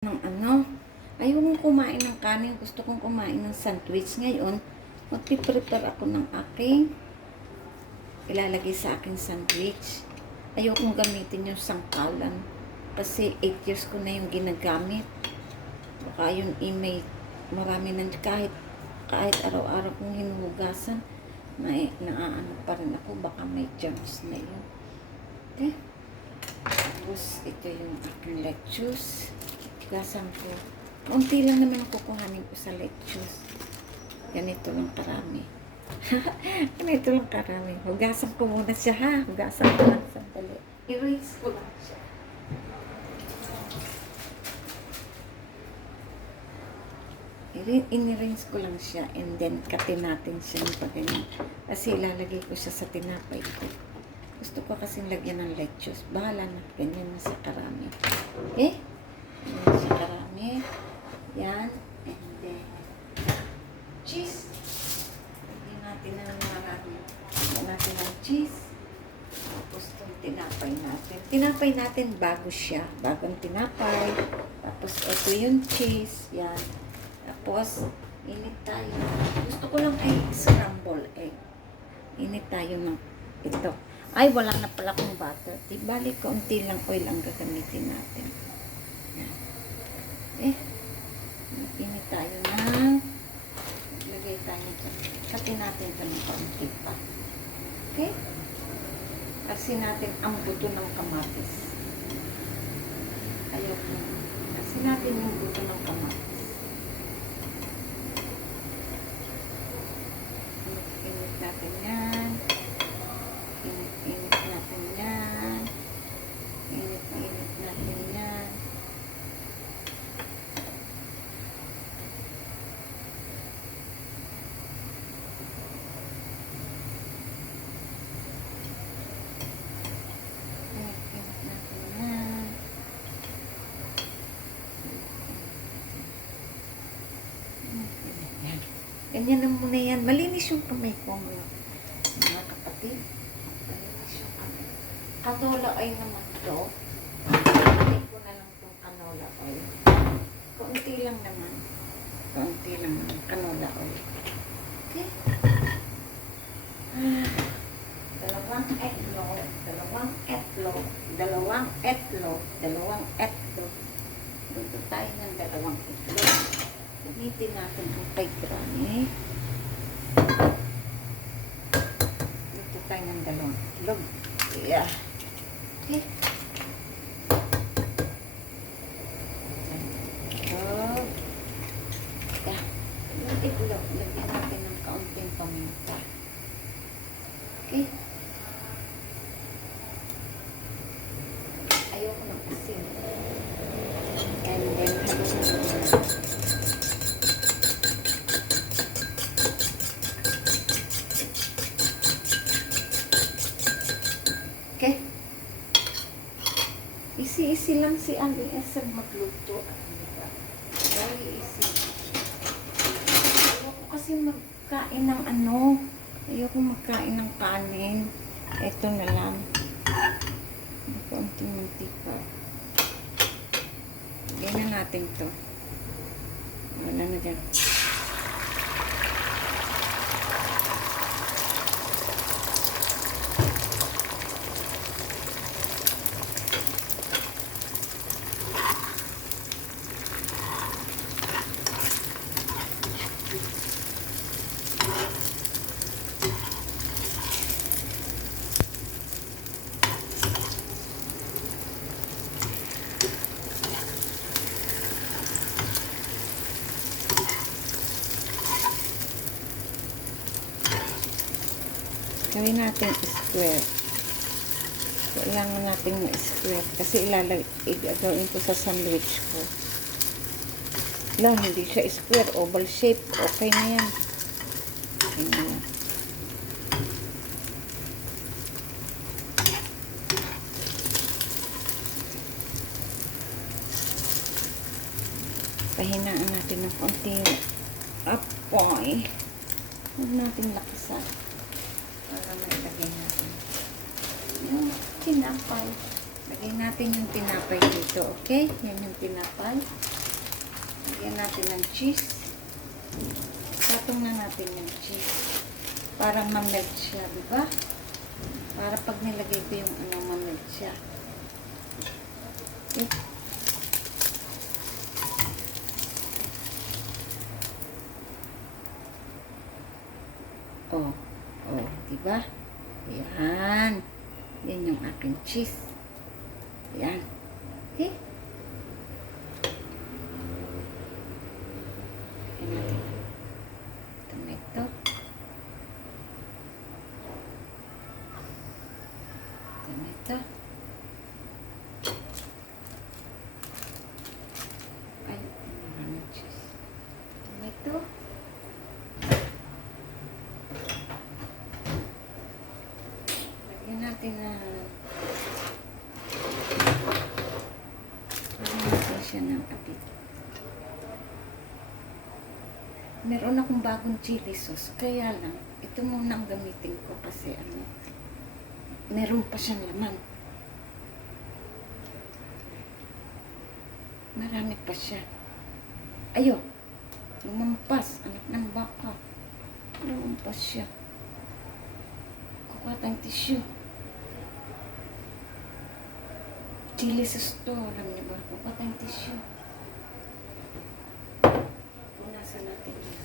Ng ayokong kumain ng kanin, gusto kong kumain ng sandwich. Ngayon, magpiprepare ako ng aking ilalagay sa aking sandwich. Ayokong gamitin yung sangkalan kasi 8 years ko na yung ginagamit. Baka yung imay, marami na kahit araw-araw kong hinuhugasan, naaano pa rin ako, baka may germs na yun. Okay? Tapos, ito yung aking lettuce. Hugasan ko. Unti lang naman ang kukuhanin ko sa lettuce. Ganito lang karami. Ganito lang karami. Hugasan ko muna siya, ha? Hugasan ko lang sandali. I-rinse ko lang siya. I-rinse ko lang siya and then katin natin siya ng paganyan. Kasi ilalagay ko siya sa tinapay ko. Gusto ko kasing lagyan ng lettuce. Bahala na. Ganyan na sa karami. Okay? Ganyan sa karami. Yan. And then, cheese. Lagyan natin ng marami. Lagyan natin ng cheese. Tapos itong tinapay natin. Tinapay natin bago siya. Bagong tinapay. Tapos ito yung cheese. Yan. Tapos, init tayo. Gusto ko lang ay scramble egg. Init tayo ng ito. Ay, wala na pala kong butter. Di balik, kaunti lang oil ang gagamitin natin. Yan. Init tayo ng lagay tayo ito. Katin natin ito ng kaunti pa. Okay? Kasi natin ang buto ng kamatis. Ayoko. Kasi natin yung buto ng kamatis. Init natin yan. Init natin yan. Init natin yan. Ganyan na muna yan. Malinis yung kamay ko, mga kapatid. Malinis yung kamay. Canola oil naman ito. Pagkain ko na lang itong canola oil. Kaunti lang naman. Kaunti lang naman. Canola oil. Okay? Dalawang etlog. Luto tayo ng dalawang etlog. Gamitin natin ang kay Granny. Luto tayo ng dalawang etlog. Yeah. Okay. Etlog. Yeah. Yung etlog, lagyan natin ng kaunting paminta. Okay. Ayoko ng asin. And then, okay. Easy lang si Andy SM magluto. Very easy. Ayoko kasi magkain ng ayoko magkain ng kanin. Ito na lang. Kaunting mantika. Lagyan na natin to. Wala na dyan. Gawin natin square. Kailangan natin ma-square kasi gagawin ko sa sandwich ko. Hindi siya square, oval shape. Okay na yan. Okay na yan. Pahinaan natin ng konting apoy. Huwag natin lakasan. Para mailagay natin yung tinapay. Lagyan natin yung tinapay dito, okay? Yan yung tinapay. Lagyan natin ng cheese. Patong na natin yung cheese. Para ma-melt siya, di ba? Para pag nilagay ko yung ano, ma-melt siya. Okay. Oh, oh, di ba? Yan. Yan yung aking cheese. Yan. Okay? Yan natin. Tomato. Tomato. Ay, maraming cheese. Tomato. Lagyan natin na siya ng apit. Meron akong bagong chili sauce, kaya lang, ito muna ang gamitin ko kasi ano, meron pa siyang laman. Marami pa siya. Ayo, lumampas, anak ng baka. Lumampas siya. Kukuha tayong tissue. Chili sauce to, alam niyo ba? Kukuha tayong tissue. Punasan natin yun.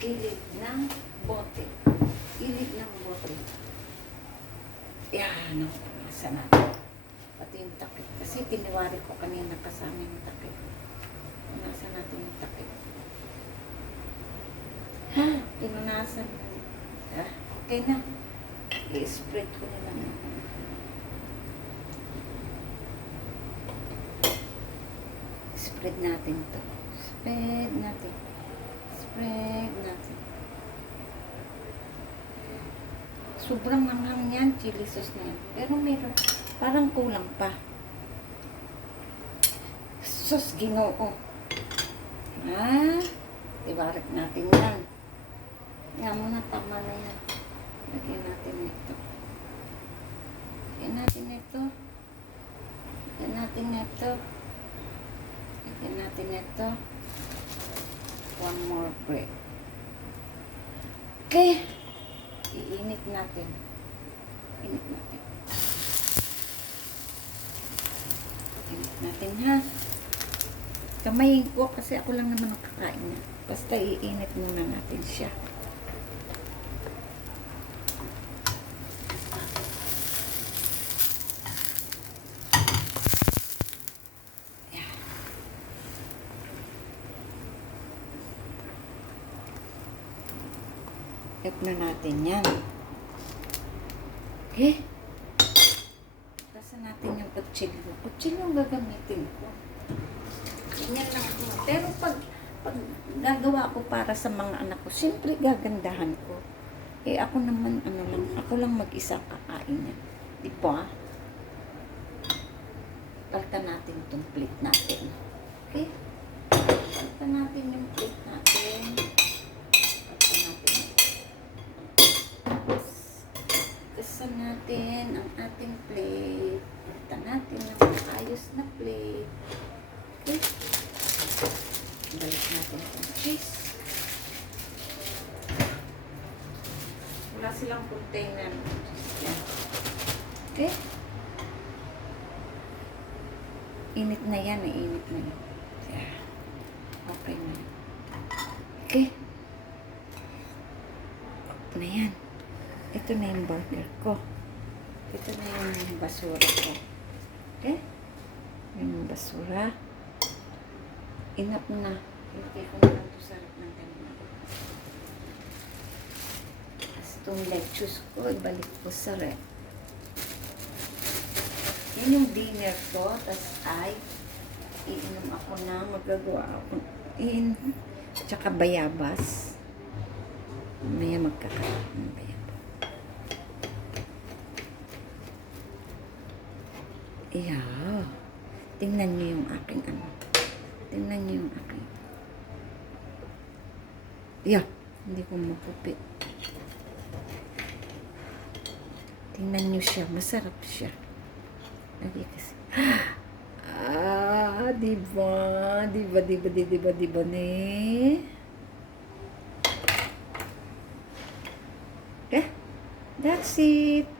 Gilid ng bote. Gilid ng bote. Yan, punasan natin. Pati yung takip. Kasi tiniwari ko kanina kasama yung takip. Punasan natin yung takip. Ha? Pinunasan. Ah, okay na. I-spread ko na lang. Spread natin to. Spread natin. Spread natin. Sobrang manghang yan, chili sauce na yan. Pero meron, parang kulang pa. Sus, Ginoo. Ah, ibarik natin yan. Yan muna, tama na yan. Lagyan natin ito. Lagyan natin ito. Lagyan natin ito. Lagyan natin ito. One more bread. Okay. Iinit natin. Init natin. Init natin ha. Kamayin ko kasi ako lang naman ang kakain niya. Basta iinit muna natin siya. Tap na natin yan. Okay? Tasan natin yung kutsilyo. Kutsilyo ang gagamitin ko. Ganyan lang ko. Pero pag gagawa ko para sa mga anak ko, siyempre gagandahan ko. Eh ako naman, ano lang, ako lang mag-isa kakain yan. Di ba? Kalta natin itong plate natin. Okay? Kalta natin yung plate natin. Kalta natin ang ating plate. Kalta natin ang ayos na plate. Okay? Balik natin itong cheese. Wala silang container. Yan. Okay? Init na yan, init na yan. Yeah. Okay na. Okay? Ito na yan. Ito na yung burger ko. Ito na yung basura ko. Okay? Yung basura. Enough na. Ilagay ko na lang ito sa harap ng kanina. Tapos itong lettuce ko, ibalik ko sa rep. Yan yung dinner ko. Tapos ay, iinom ako na, magagawa ako. Tsaka bayabas. Mamaya magkakaroon ng bayabas. Yeah. Tingnan niyo yung aking ano. Tingnan niyo yung aking. Yeah. Hindi ko makupit. Tingnan niyo siya. Masarap siya. Okay, kasi. Diba, ne? Okay, that's it.